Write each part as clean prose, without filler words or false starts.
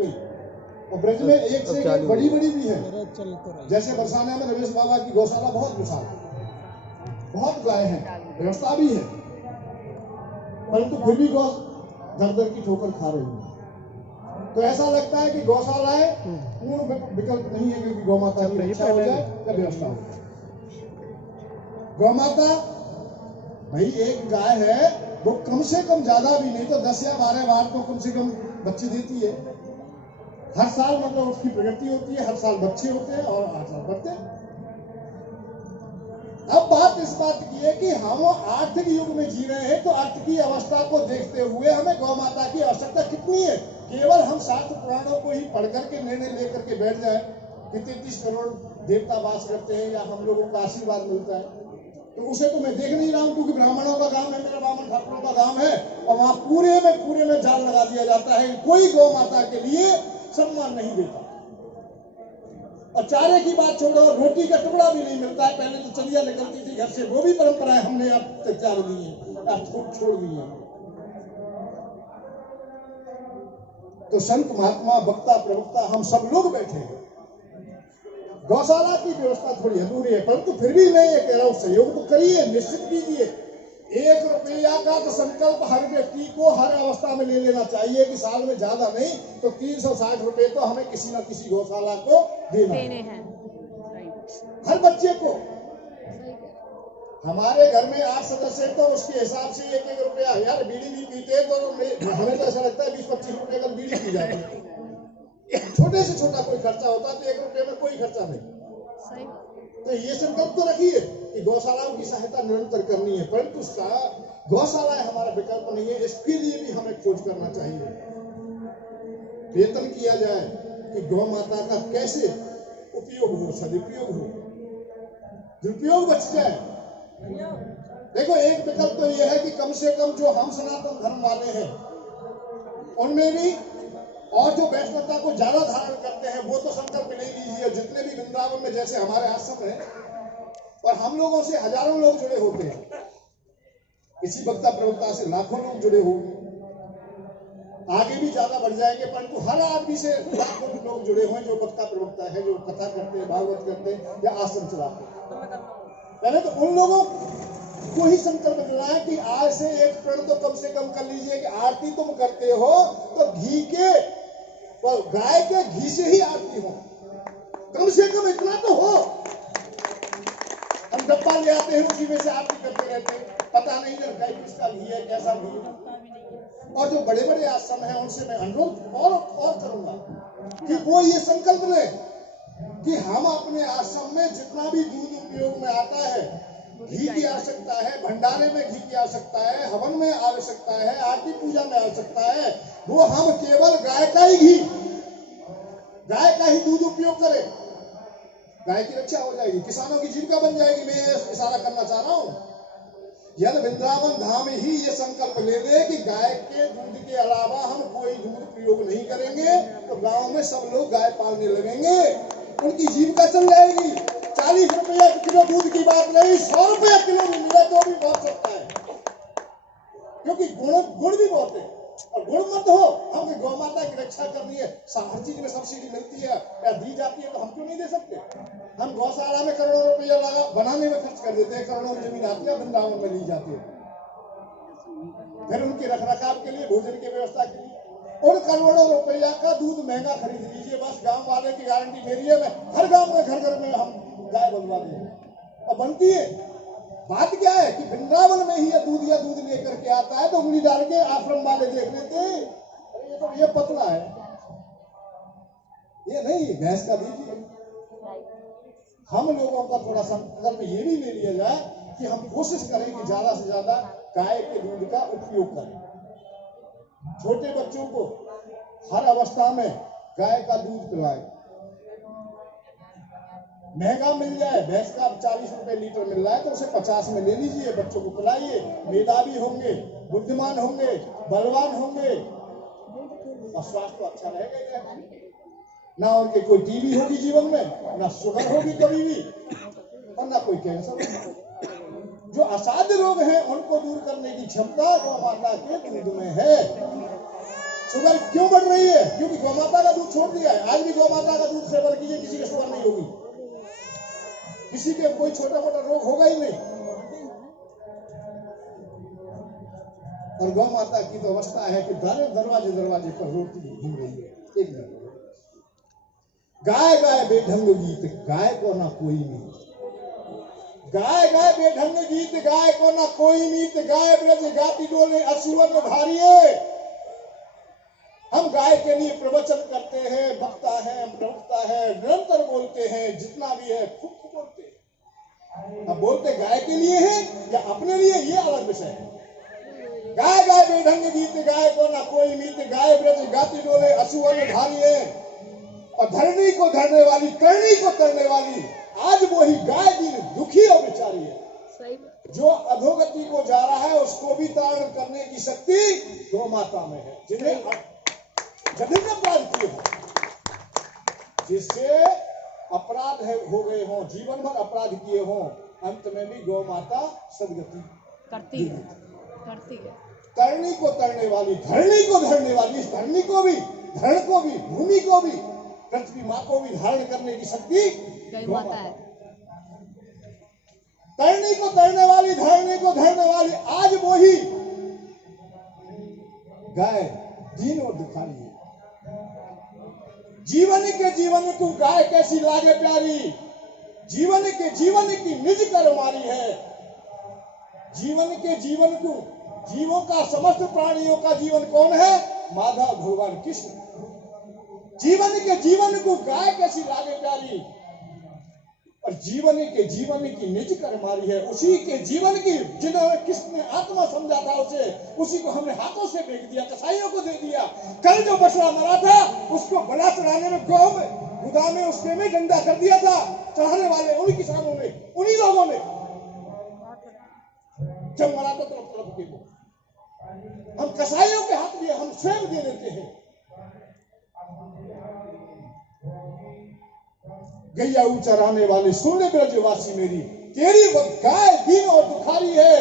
गई। और ब्रज में एक से एक बड़ी बड़ी भी है। जैसे बरसाना में रमेश बाबा की गौशाला बहुत विशाल, बहुत गाय है, व्यवस्था भी है, परंतु फिर भी गौ दर दर की ठोकर खा रही है। तो ऐसा लगता है कि गौशालाएं पूर्ण विकल्प नहीं है, क्योंकि गौ माता की रक्षा हो जाए या व्यवस्था हो जाए। गौ माता भाई एक गाय है, वो कम से कम ज्यादा भी नहीं तो 10 या 12 बार तो कम से कम बच्चे देती है। हर साल मतलब उसकी प्रगति होती है, हर साल बच्चे होते हैं और 8 साल बढ़ते हैं। अब बात इस बात की है कि हम आर्थिक युग में जी रहे हैं, तो अर्थ की अवस्था को देखते हुए हमें गौ माता की आवश्यकता कितनी है। केवल हम शास्त्र पुराणों को ही पढ़ करके निर्णय लेकर के बैठ जाए कि 33 करोड़ देवता वास करते हैं या हम लोगों का आशीर्वाद मिलता है, तो उसे तो मैं देख नहीं रहा हूं, क्योंकि ब्राह्मणों का गांव है, मेरा बामन ठाकुरों का गांव है, और वहां पूरे में जाल लगा दिया जाता है। कोई गौ माता के लिए सम्मान नहीं देता। और चारे की बात छोड़ो, रोटी का टुकड़ा भी नहीं मिलता है। पहले तो चलिया निकलती थी घर से, वो भी परंपराएं हमने अब त्याग दी है, छोड़ दी है। तो संत महात्मा वक्ता प्रवक्ता हम सब लोग बैठे हैं। गौशाला की व्यवस्था थोड़ी अधूरी है, परंतु फिर भी मैं ये कह रहा हूं, सहयोग तो करिए, निश्चित कीजिए। 1 रुपया का तो संकल्प हर व्यक्ति को हर अवस्था में ले लेना चाहिए कि साल में ज्यादा नहीं तो 360 रुपए तो हमें किसी न किसी गौशाला को देने हैं, हर बच्चे को। हमारे घर में 8 सदस्य तो उसके हिसाब से 1-1 रुपया, यार बीड़ी भी पीते तो हमें तो ऐसा लगता है 20-25 रुपए का बीड़ी पी जाती है। छोटे से छोटा कोई खर्चा होता तो 1 रुपये में कोई खर्चा नहीं। तो ये संकल्प तो रखिए कि गौशालाओं की सहायता निरंतर करनी है, परंतु गौशालाएं हमारा विकल्प नहीं है, इसके लिए भी हमें खोज करना चाहिए। वेतन किया जाए कि गौ माता का कैसे उपयोग हो, सदुपयोग हो, दुरुपयोग बच जाए। देखो एक विकल्प तो यह है कि कम से कम जो हम सनातन धर्म वाले हैं उनमें भी, और जो वैष्णवता को ज्यादा धारण करते हैं, वो तो संकल्प ले लीजिए। जितने भी वृंदावन में जैसे हमारे आश्रम है, और हम लोगों से हजारों लोग जुड़े होते हैं, इसी वक्ता प्रवक्ता से लाखों लोग जुड़े होंगे, आगे भी ज्यादा बढ़ जाएंगे, परंतु हर आदमी से लाखों लोग जुड़े हुए जो वक्ता प्रवक्ता है, जो कथा करते हैं, भागवत करते हैं या आश्रम चलाते हैं। पहले तो उन लोगों को ही संकल्प लेना है कि आज से 1 प्रण तो कम से कम कर लीजिए कि आरती तुम करते हो तो घी के, गाय के घी से ही आरती हो, कम से कम इतना तो हो। हम डब्बा ले आते हैं, उसी में से आरती करते रहते हैं, पता नहीं लगता है किसका घी है, कैसा घी है। और जो बड़े बड़े आश्रम हैं उनसे मैं अनुरोध और करूंगा कि वो ये संकल्प लें कि हम अपने आश्रम में जितना भी दूध उपयोग में आता है, घी की आवश्यकता है, भंडारे में घी की आवश्यकता है, हवन में आवश्यकता है, आरती पूजा में आवश्यकता है, वो हम केवल गाय का ही घी, गाय का ही दूध उपयोग करें। गाय की रक्षा हो जाएगी, किसानों की जीविका बन जाएगी। मैं इशारा करना चाह रहा हूँ, यदि वृंदावन धाम ही ये संकल्प ले ले कि गाय के दूध के अलावा हम कोई दूध प्रयोग नहीं करेंगे, तो गांव में सब लोग गाय पालने लगेंगे, उनकी जीविका चल जाएगी। 40 रुपया किलो दूध की बात नहीं, 100 रुपया किलो भी मिले तो भी बहुत सकता है, क्योंकि गुण भी बहुत है। और गुण मत हो, हमें गौ माता की रक्षा करनी है, हर चीज में सब्सिडी मिलती है या दी जाती है, तो हम क्यों नहीं दे सकते। हम गौशाला में करोड़ों रुपया लगा बनाने में खर्च कर देते हैं, करोड़ों की जमीन आती है वृंदावन में ली जाती है, फिर उनके रखरखाव के लिए, भोजन की व्यवस्था के लिए उन करोड़ों रुपया का दूध महंगा खरीद लीजिए। बस गांव वाले की गारंटी मेरी है, मैं हर गांव में घर में हम गाय बनवा देंगे और बनती है। बात क्या है कि वृंदावन में ही ये दूध लेकर के आता है तो उंगली डाल के आश्रम वाले देख लेते हैं, अरे ये तो ये पतला है, ये नहीं, भैंस का दीजिए। हम लोगों का थोड़ा संकल्प ये भी ले लिया जाए कि हम कोशिश करें कि ज्यादा से ज्यादा गाय के दूध का उपयोग करें। छोटे बच्चों को हर अवस्था में गाय का दूध पिलाएं, महंगा मिल जाए, भैंस का 40 रुपए लीटर मिल रहा है तो उसे 50 में ले लीजिए, बच्चों को पिलाइए, मेधावी होंगे, बुद्धिमान होंगे, बलवान होंगे और स्वास्थ्य तो अच्छा रहेगा। ना उनके कोई टीबी होगी जीवन में, ना शुगर होगी कभी भी, और ना कोई कैंसर होगा। जो असाध्य रोग हैं उनको दूर करने की क्षमता गौ माता के दूध में है। शुगर क्यों बढ़ रही है? क्योंकि गौ माता का दूध छोड़ दिया है। आज भी गौ माता का दूध सेवन कीजिए, किसी की शुगर नहीं होगी, किसी के कोई छोटा मोटा रोग होगा ही नहीं। और गौ माता की तो अवस्था है कि दरवाजे दरवाजे पर रोटी घूम रही है। एक मिनट, गाय गाय बेढंग गीत, गाय को ना कोई मीत, गाय गाय बेढंग गीत, गाय को ना कोई मीत, गाय ब्रज गाती डोले असुवन भारिये। हम गाय के लिए प्रवचन करते हैं, वक्ता है, प्रवक्ता है, निरंतर बोलते हैं, जितना भी है खूब खूब बोलते हैं। अब बोलते गाय के लिए है या अपने लिए, ये अलग विषय है। गाय गाय बेढंग गीत, गाय को ना कोई मीत, गाय ब्रज गाती डोले असुवन भारिये। और धरणी को धरने वाली, करनी को करने वाली, आज वो ही गाय भी दुखी और बेचारी है। जो अधोगति को जा रहा है उसको भी तारण करने की शक्ति गौ माता में है। जिन्हें जघन्य अपराध किए हो, जिससे अपराध हो गए हों, जीवन भर अपराध किए हों, अंत में भी गौ माता सदगति करती है। करनी को तरने वाली, धरणी को धरने वाली, इस धरणी को भी, धरण को भी, भूमि को भी, पृथ्वी माँ को भी धारण करने की शक्ति गौ माता है। तरनी को तरने वाली, धरने को धरने वाली, आज वो ही गाय दीन और दुखारी है। जीवन के जीवन को गाय कैसी लागे प्यारी, जीवन के जीवन की निज कर मारी है। जीवन के जीवन को, जीवों का, समस्त प्राणियों का जीवन कौन है? माधव भगवान कृष्ण। जीवन के जीवन को गाय कैसी लागे प्यारी, और जीवन के जीवन की निज कर मारी है। उसी के जीवन की, जिन्होंने कृष्ण ने आत्मा समझा था उसे, उसी को हमने हाथों से फेंक दिया, कसाईयों को दे दिया। कल जो बछड़ा मरा था उसको बड़ा चढ़ाने में, गौ में, गुदा में, उसके में गंदा कर दिया था। चढ़ाने वाले उन्हीं किसानों ने, उन्हीं लोगों ने। जब मरा था तो हम कसाईयों के हाथ में हम स्वयं दे देते हैं। गैया चराने वाले सुन ले ब्रजवासी मेरी, तेरी गाय दीन और दुखारी है।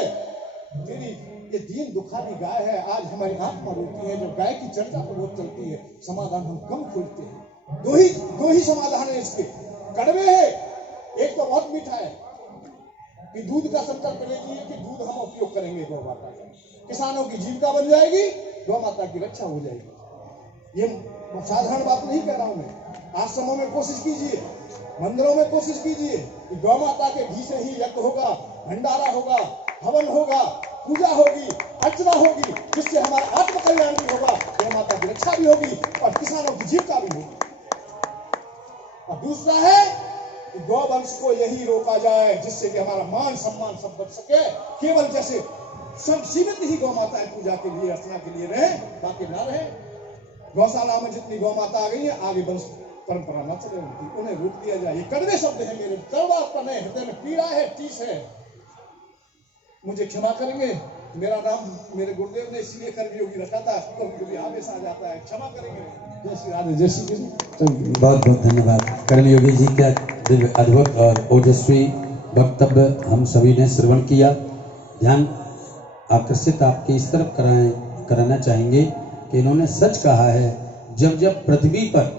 तेरी ये दीन दुखारी गाय है। आज हमारी आत्मा रोती है, जो गाय की चर्चा तो बहुत चलती है, समाधान हम कम खोजते हैं। दो ही समाधान है इसके, कड़वे है। एक तो बहुत मीठा है कि दूध का संकल्प लीजिए कि दूध हम उपयोग करेंगे गौ माता का, किसानों की जीविका बन जाएगी, गौ माता की रक्षा हो जाएगी। ये साधारण बात नहीं कह रहा हूं मैं। आश्रमों में कोशिश कीजिए, मंदिरों में कोशिश कीजिए कि गौ माता के घी से ही यज्ञ होगा, भंडारा होगा, हवन होगा, पूजा होगी, अर्चना होगी, जिससे हमारा आत्म कल्याण भी होगा, गौ माता की रक्षा भी होगी और किसानों की जीविका भी होगी। और दूसरा है कि गौ वंश को यही रोका जाए जिससे कि हमारा मान सम्मान सब बच सके। केवल जैसे सब सीमित ही गौ माता पूजा के लिए, अर्चना के लिए रहे, बाकी ना रहे। गौशाला में जितनी गौ माता आ गई है, आगे वंश परंपरा न चले उनकी, उन्हें रोक दिया जाए। ये कड़वे शब्द है मेरे, कड़वा पन है, हृदय में पीड़ा है, टीस है। मुझे क्षमा करेंगे, मेरा नाम मेरे गुरुदेव ने इसलिए कर्मयोगी रखा था, तो कभी आवेश आ जाता है, क्षमा करेंगे। जय श्री राधे, जय श्री कृष्ण। बहुत बहुत धन्यवाद कर्मयोगी जी का दिव्य, अद्भुत और ओजस्वी वक्तव्य हम सभी ने श्रवण किया। ध्यान आकर्षित आपके इस तरफ कराना चाहेंगे कि इन्होंने सच कहा है। जब जब पृथ्वी पर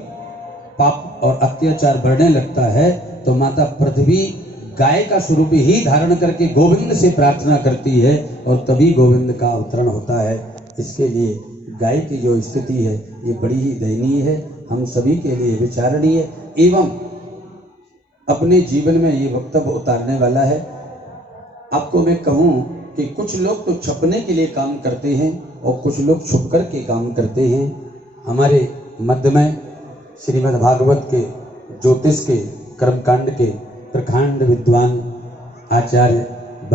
पाप और अत्याचार बढ़ने लगता है तो माता पृथ्वी गाय का स्वरूप ही धारण करके गोविंद से प्रार्थना करती है और तभी गोविंद का अवतरण होता है। इसके लिए गाय की जो स्थिति है ये बड़ी ही दयनीय है, हम सभी के लिए विचारणीय एवं अपने जीवन में ये वक्तव्य उतारने वाला है। आपको मैं कहूँ कि कुछ लोग तो छपने के लिए काम करते हैं और कुछ लोग छुप कर के काम करते हैं। हमारे मध्य में श्रीमद् भागवत के ज्योतिष के कर्मकांड के प्रकांड विद्वान आचार्य